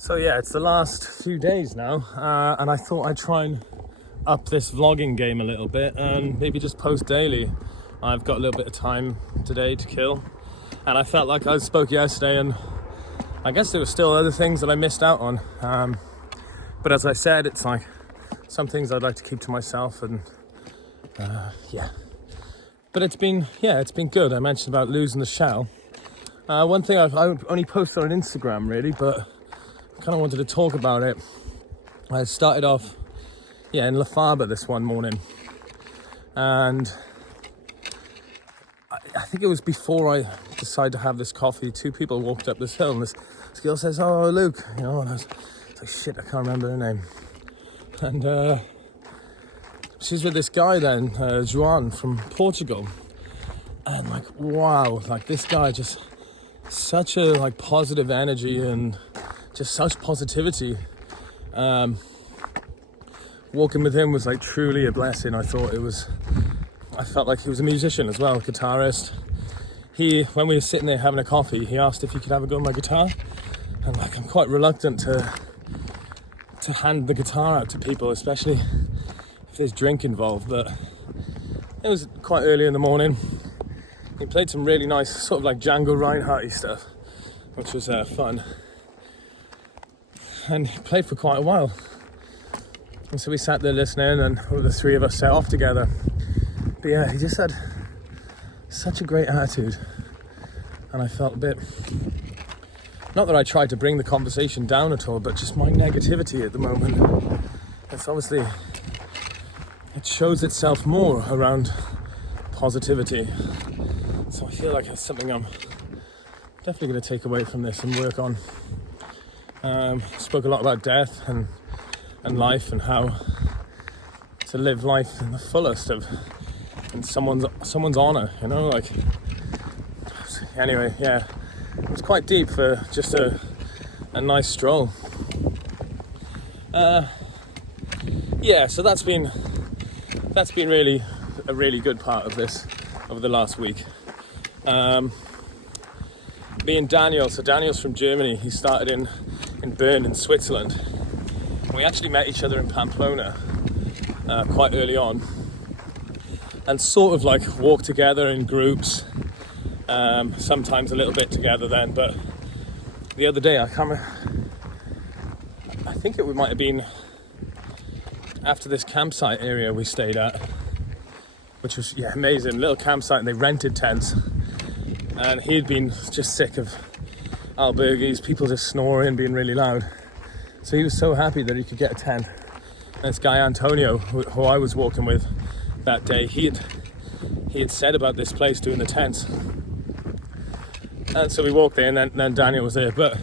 So yeah, it's the last few days now, and I thought I'd try and up this vlogging game a little bit and maybe just post daily. I've got a little bit of time today to kill, and I felt like I spoke yesterday, and I guess there were still other things that I missed out on. But as I said, it's like some things I'd like to keep to myself, and yeah. But it's been good. I mentioned about losing the shell. One thing I only posted on Instagram really, but I kind of wanted to talk about it. I started off, in La Faba this one morning, and I think it was before I decided to have this coffee. Two people walked up this hill, and this girl says, "Oh, Luke," and I was like, "Shit, I can't remember her name." And she's with this guy then, João from Portugal, and like, wow, like this guy just such a like positive energy and just such positivity. Walking with him was like truly a blessing. I felt like he was a musician as well, guitarist. When we were sitting there having a coffee, he asked if he could have a go at my guitar, and like I'm quite reluctant to hand the guitar out to people, especially if there's drink involved. But it was quite early in the morning. He played some really nice sort of like Django Reinhardt-y stuff, which was fun, and he played for quite a while. And so we sat there listening, and the three of us set off together. But yeah, he just had such a great attitude, and I felt a bit, not that I tried to bring the conversation down at all, but just my negativity at the moment. It's obviously, it shows itself more around positivity. So I feel like it's something I'm definitely going to take away from this and work on. Spoke a lot about death and life, and how to live life in the fullest in someone's honor, you know, like. Anyway, yeah, it was quite deep for just a nice stroll. So that's been really a really good part of this over the last week. Me and Daniel, so Daniel's from Germany. He started in Bern in Switzerland. We actually met each other in Pamplona quite early on, and sort of like walked together in groups, sometimes a little bit together then. But the other day, I think it might have been after this campsite area we stayed at, which was amazing, little campsite, and they rented tents, and he'd been just sick of albergues, people just snoring, being really loud. So he was so happy that he could get a tent. And this guy Antonio, who I was walking with that day, he had said about this place doing the tents. And so we walked there, and then Daniel was there. But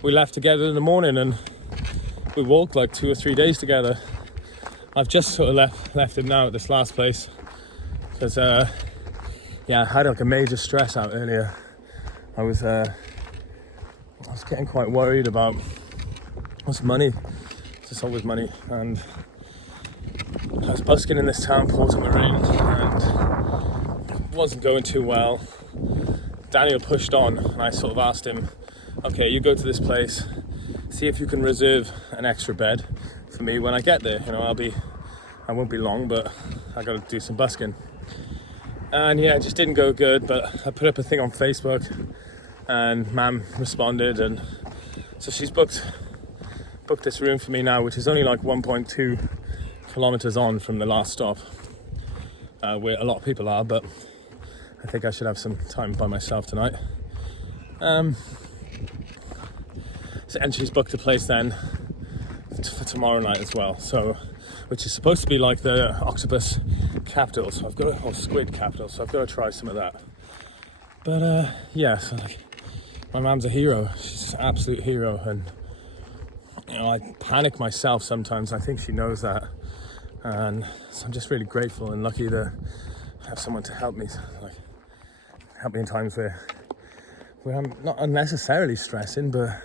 we left together in the morning, and we walked like 2 or 3 days together. I've just sort of left him now at this last place because I had like a major stress out earlier. I was getting quite worried about what's money. It's always money, and I was busking in this town, Porto-Marine, and it wasn't going too well. Daniel pushed on, and I sort of asked him, "Okay, you go to this place, see if you can reserve an extra bed for me when I get there. You know, I won't be long, but I got to do some busking." And yeah, it just didn't go good. But I put up a thing on Facebook, and Mam responded, and so she's booked this room for me now, which is only like 1.2 kilometers on from the last stop, where a lot of people are, but I think I should have some time by myself tonight. And she's booked a place then for tomorrow night as well, so, which is supposed to be like the octopus capital, so or squid capital, so I've got to try some of that. But so like, my mum's a hero. She's an absolute hero, and you know, I panic myself sometimes. I think she knows that, and so I'm just really grateful and lucky to have someone to help me in times where I'm not unnecessarily stressing, but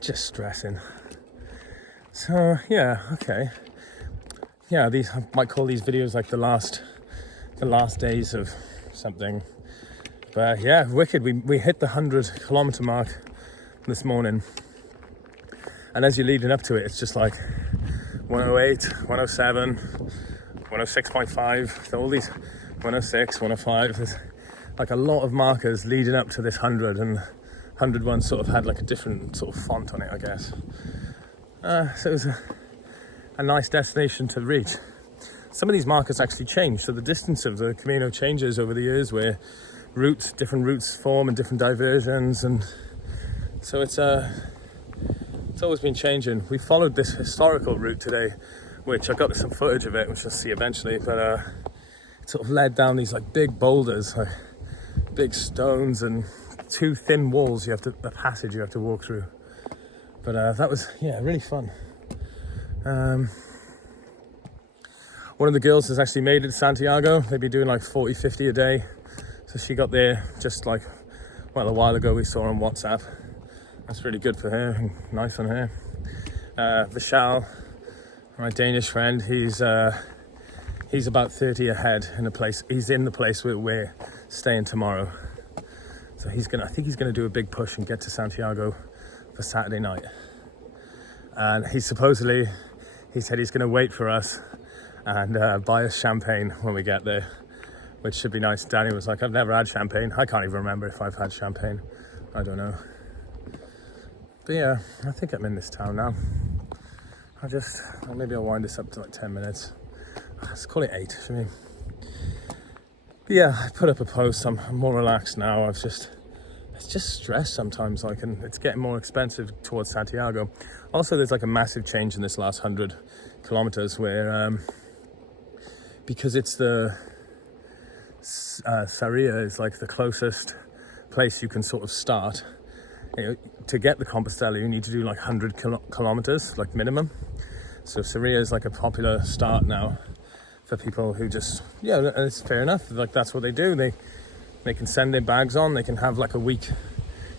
just stressing. So okay. I might call these videos like the last days of something. But wicked. We hit the 100 kilometer mark this morning. And as you're leading up to it, it's just like 108, 107, 106.5, all these 106, 105. There's like a lot of markers leading up to this 100, and 101 sort of had like a different sort of font on it, I guess. So it was a nice destination to reach. Some of these markers actually change, so the distance of the Camino changes over the years, where different routes form and different diversions, and so it's always been changing. We followed this historical route today, which I got some footage of it, which you'll see eventually, but it sort of led down these like big boulders, like big stones and two thin walls a passage you have to walk through. But that was, really fun. One of the girls has actually made it to Santiago. They'd be doing like 40, 50 a day. So she got there just like, a while ago. We saw her on WhatsApp. That's really good for her and nice on her. Vishal, my Danish friend, he's about 30 ahead in the place. He's in the place where we're staying tomorrow. So I think he's gonna do a big push and get to Santiago for Saturday night. And he said he's gonna wait for us and buy us champagne when we get there, which should be nice. Danny was like, I've never had champagne. I can't even remember if I've had champagne. I don't know. But yeah, I think I'm in this town now. Maybe I'll wind this up to like 10 minutes. Let's call it 8, shouldn't we? But yeah, I put up a post. I'm more relaxed now. It's just stress sometimes, and it's getting more expensive towards Santiago. Also, there's like a massive change in this last 100 kilometers where, because it's the Sarria is like the closest place you can sort of start. To get the Compostela, you need to do like 100 kilometers, like minimum. So Sarria is like a popular start now for people who just, and it's fair enough. Like that's what they do. They can send their bags on. They can have like a week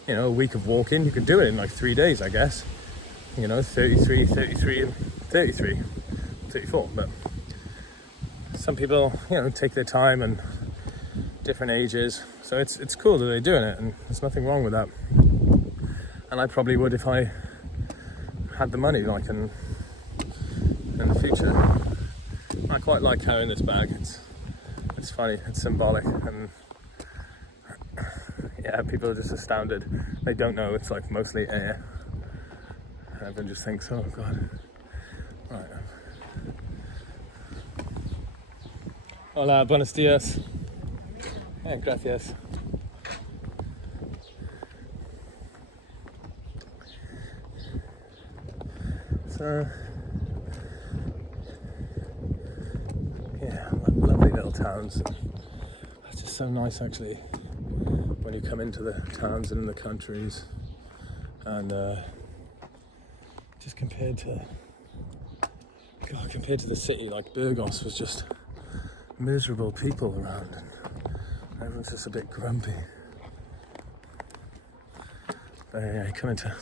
of walking. You can do it in like 3 days, I guess. 33, 33, and 33, 34. But some people, take their time and different ages. So it's cool that they're doing it, and there's nothing wrong with that. And I probably would if I had the money, like in the future. I quite like carrying this bag. It's funny, it's symbolic, and people are just astounded. They don't know it's like mostly air. Everyone just thinks, oh god. Right. Hola, buenos dias. Gracias. So, lovely little towns. It's just so nice actually when you come into the towns and in the countries, and just compared to the city, like Burgos was just miserable people around, and everyone's just a bit grumpy. But yeah, you come into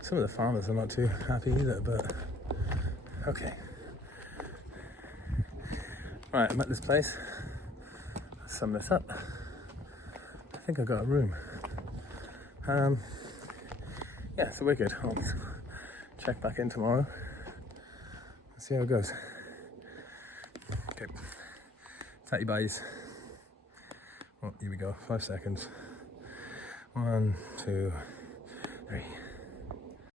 some of the farmers are not too happy either, but okay. Right, I'm at this place. Let's sum this up. I think I got a room. So we're good. I'll check back in tomorrow. Let's see how it goes. Okay. Tatty buys. Oh, here we go. 5 seconds. 1, 2.